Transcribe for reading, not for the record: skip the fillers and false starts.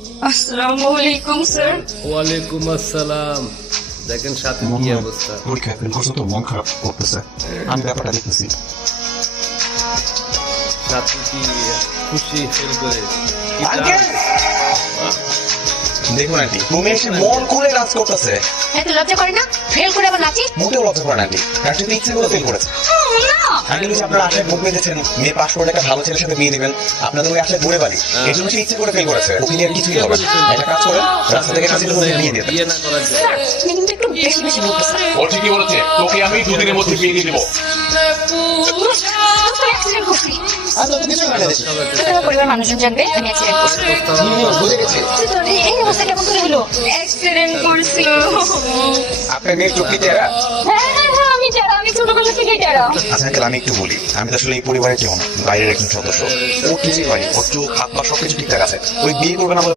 আসসালামু আলাইকুম স্যার। ওয়ালাইকুম আসসালাম। দেখেন সাথে কি অবস্থা। পরীক্ষায় ফেল করছো তো মন খারাপ করতেছে, আমি ব্যাপারটা দেখতেছি। সাথে কি খুশি ফেল করে কি আঙ্কেল! চান? দেখুন আন্টি, তুমি এসে মন খুলে ডান্স করতেছে। এত লজ্জা করে না? ফেল করে আবার নাচি? মোটেও লজ্জা করেন আন্টি, কারণ সে তো ইচ্ছে করে ফেল করেছে। না আঙ্কেল যে আপনার আশায় বুক বেঁধেছেন, মেয়ে পাশ করে একটা ভালো ছেলের সাথে বিয়ে দিবেন, আপনাদের ওই আশায় ঘুরে বাড়ি, এই জন্য সে ইচ্ছে করে ফেল করেছে। ওকে নিয়ে আর কিছুই হবে না। একটা কাজ করেন, রাস্তা থেকে কাছে বিয়ে দিয়ে দেন। বিয়ে না করার জন্য স্যার, আপনি কিন্তু একটু বেশি বেশি বলতেছেন। ও ঠিকই বলেছে, তোকে আমি দুদিনের মধ্যে বিয়ে দিয়ে দেবো। অ্যাক্সিডেন্ট করছি। আর তো কিছু হয় না দেখি। তোমার পরিবার মানুষজন জানবে আমি অ্যাক্সিডেন্ট করছি। বুঝে গেছি। এই অবস্থা কেমন করে হলো? অ্যাক্সিডেন্ট করছি। আপনার মেয়ের চোখ কি তেরা? হ্যাঁ, আমি যারা আমি ছোটবেলা থেকেই যারা। আচ্ছা আঙ্কেল, আমি একটু বলি, আমি তো আসলে এই পরিবারের কেউ না, বাইরের একজন সদস্য। ও কিছুই হয়নি, ওর চোখ হাত পা সবকিছু ঠিকঠাক আছে। ওই বিয়ে করবে না বলে